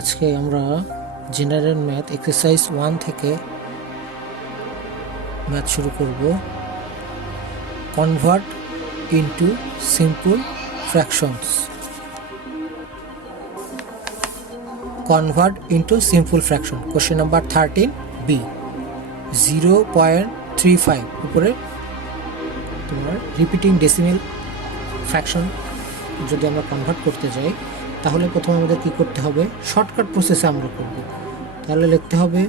আজকে আমরা general math exercise 1 থেকে ম্যাথ শুরু করব। Convert into simple fractions. Convert into simple fraction, question number 13 B. 0.35 উপরে তোমার রিপিটিং ডেসিমেল ফ্র্যাকশন যদি আমরা কনভার্ট করতে যাই তাহলে প্রথমে আমাদের কি করতে হবে, শর্টকাট প্রসেসে আমরা করব। তাহলে লিখতে হবে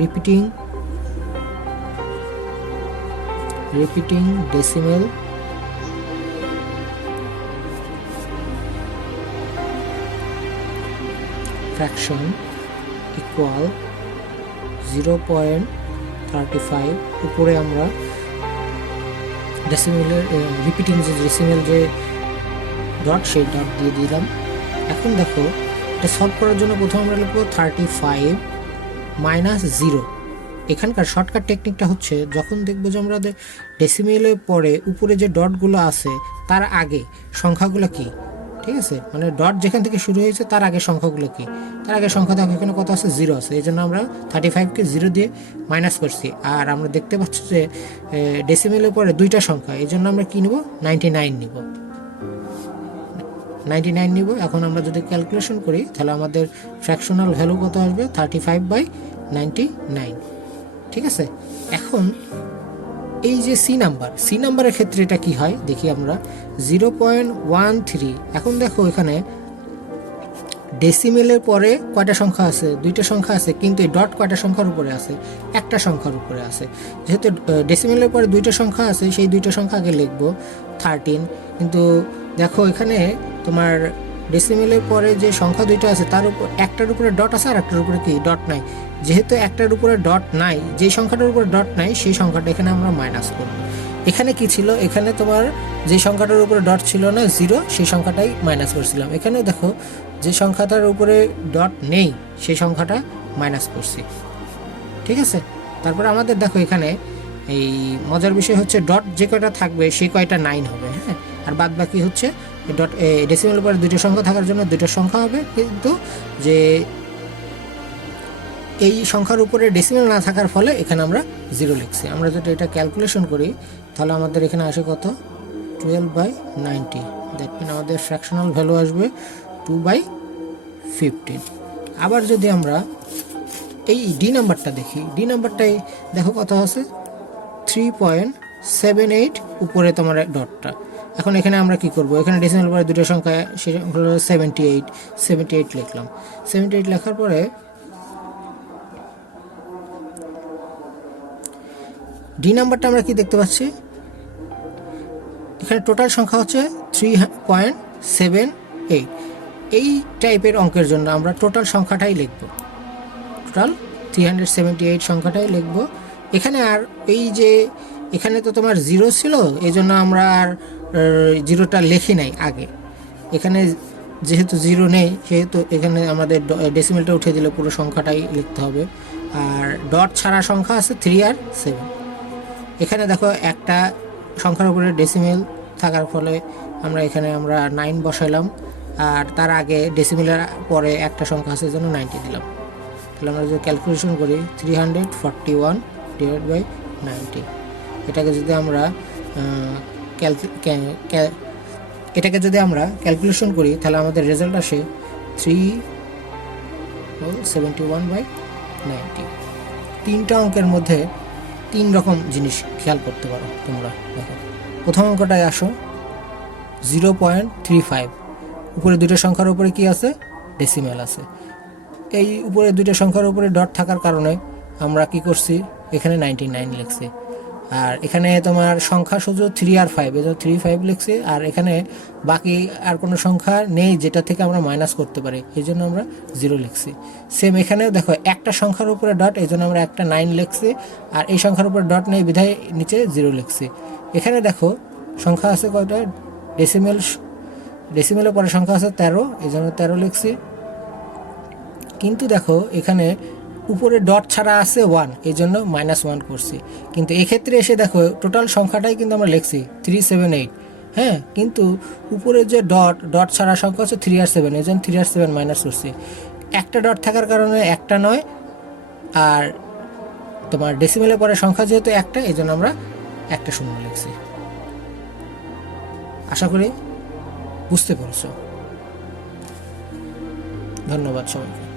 রিপিটিং ডেসিমেল ফ্র্যাকশন ইকুয়াল 0.35 উপরে আমরা ডেসিমেলের রিপিটিং যে ডেসিমেল যে ডট, সেই ডট দিয়ে দিলাম। এখন দেখো এটা সলভ করার জন্য প্রথমে আমরা লিখবো 35 মাইনাস 0। এখানকার শর্টকাট টেকনিকটা হচ্ছে, যখন দেখবো যে আমরা ডেসিমেলের পরে উপরে যে ডটগুলো আছে তার আগে সংখ্যাগুলো কি, ঠিক আছে, মানে ডট যেখান থেকে শুরু হয়েছে তার আগে সংখ্যাগুলো কি, তার আগে সংখ্যা দেখো এখানে কত আছে, 0 আছে। এই জন্য আমরা 35কে 0 দিয়ে মাইনাস করছি। আর আমরা দেখতে পাচ্ছি যে ডেসিমেলের পরে দুইটা সংখ্যা, এই জন্য আমরা কি নিব, 99 নিব। 99 নিব। এখন আমরা যদি ক্যালকুলেশন করি তাহলে আমাদের ফ্র্যাকশনাল ভ্যালু কত আসবে, 35/99। ঠিক আছে। এখন এই যে সি নাম্বারের ক্ষেত্রে এটা কি হয় দেখি আমরা, 0.13। এখন দেখো এখানে ডেসিমেলের পরে কয়টা সংখ্যা আছে, দুইটা সংখ্যা আছে, কিন্তু এই ডট কয়টা সংখ্যার উপরে আছে, একটা সংখ্যার উপরে আছে। যেহেতু ডেসিমেলের পরে দুইটা সংখ্যা আছে, সেই দুইটা সংখ্যা আগে লিখবো 13। কিন্তু দেখো এখানে তোমার ডেসিমেলের পরে যে সংখ্যা দুইটা আছে তার উপর একটার উপরে ডট আছে আর একটার উপরে কি ডট নাই। যেহেতু একটার উপরে ডট নাই, যে সংখ্যাটার উপরে ডট নাই সেই সংখ্যাটা এখানে আমরা মাইনাস করব। এখানে কি ছিল, এখানে তোমার যে সংখ্যাটার উপরে ডট ছিল না, 0, সেই সংখ্যাটাই মাইনাস করছিলাম। এখানেও দেখো যে সংখ্যাটার উপরে ডট নেই সেই সংখ্যাটা মাইনাস করছি। ঠিক আছে। তারপরে আমাদের দেখো এখানে এই মজার বিষয় হচ্ছে, ডট যে কয়টা থাকবে সেই কয়টা 9 হবে, হ্যাঁ। আর বাদ বাকি হচ্ছে ডট, ডেসিমেলের পরে দুটো সংখ্যা থাকার জন্য দুটো সংখ্যা হবে, কিন্তু যে এই সংখ্যার উপরে ডেসিমেল না থাকার ফলে এখানে আমরা 0 লিখছি। আমরা যদি এটা ক্যালকুলেশন করি তাহলে আমাদের এখানে আসে কত, 12/90। দেখবেন আমাদের ফ্র্যাকশনাল ভ্যালু আসবে 2/15। আবার যদি আমরা এই ডি নাম্বারটা দেখি, ডি নাম্বারটাই দেখো কত আছে, 3.78 উপরে তোমার ডটটা। এখন এখানে আমরা কি করব, এখানে ডেসিমেল পরে দুটো সংখ্যা, সেটা হলো 78 লিখলাম। 78 লেখার পরে ডি নাম্বারটা আমরা কি দেখতে পাচ্ছি, এখানে টোটাল সংখ্যা হচ্ছে 3.78। এই টাইপের অঙ্কের জন্য আমরা টোটাল সংখ্যাটাই লিখব, টোটাল 378 সংখ্যাটাই লিখব এখানে। আর এই যে এখানে তো তোমার 0 ছিল, এই জন্য আমরা আর 0টা লিখি নাই আগে। এখানে যেহেতু 0 নেই সেহেতু এখানে আমাদের ডেসিমেলটা উঠে দিলে পুরো সংখ্যাটাই লিখতে হবে। আর ডট ছাড়া সংখ্যা আছে 3 আর 7। এখানে দেখো একটা সংখ্যার উপরে ডেসিমেল থাকার ফলে আমরা এখানে 9 বসাইলাম, আর তার আগে ডেসিমেলের পরে একটা সংখ্যা আছে জন্য 90 দিলাম। তাহলে আমরা যদি ক্যালকুলেশন করি 341/90, এটাকে যদি আমরা ক্যালকুলেশন করি তাহলে আমাদের রেজাল্ট আসে 371/90। তিনটা অঙ্কের মধ্যে 3 রকম জিনিস খেয়াল করতে পারো তোমরা। দেখো প্রথম অঙ্কটায় আসো, 0.35 উপরে দুটো সংখ্যার উপরে কি আছে, ডেসিমেল আছে। এই উপরে দুটো সংখ্যার উপরে ডট থাকার কারণে আমরা কি করছি, এখানে 99 লিখছি। আর এখানে তোমার সংখ্যা শুধু 3 আর 5, এই জন্য 35 লিখছি। আর এখানে বাকি আর কোনো সংখ্যা নেই যেটা থেকে আমরা মাইনাস করতে পারি, এই জন্য আমরা 0 লিখছি। সেম এখানেও দেখো একটা সংখ্যার উপরে ডট, এই জন্য আমরা একটা 9 লিখছি। আর এই সংখ্যার উপরে ডট নেই বিধায় নিচে 0 লিখছি। এখানে দেখো সংখ্যা আছে কয়টা, ডেসিমেলের পরে সংখ্যা আছে 13, এই জন্য 13 লিখছি। কিন্তু দেখো এখানে উপরে ডট ছাড়া আছে 1, এই জন্য -1 করছি। কিন্তু এক্ষেত্রে এসে দেখো টোটাল সংখ্যাটাই কিন্তু আমরা লিখছি 378, হ্যাঁ। কিন্তু উপরে যে ডট ছাড়া সংখ্যা হচ্ছে 3 আর 7, এই জন্য 3 আর 7 মাইনাস করছি। একটা ডট থাকার কারণে একটা নয়, আর তোমার ডেসিমেলের পরে সংখ্যা যেহেতু একটা, এই জন্য আমরা একটা শূন্য লিখছি। আশা করি বুঝতে পেরেছ। ধন্যবাদ সবাইকে।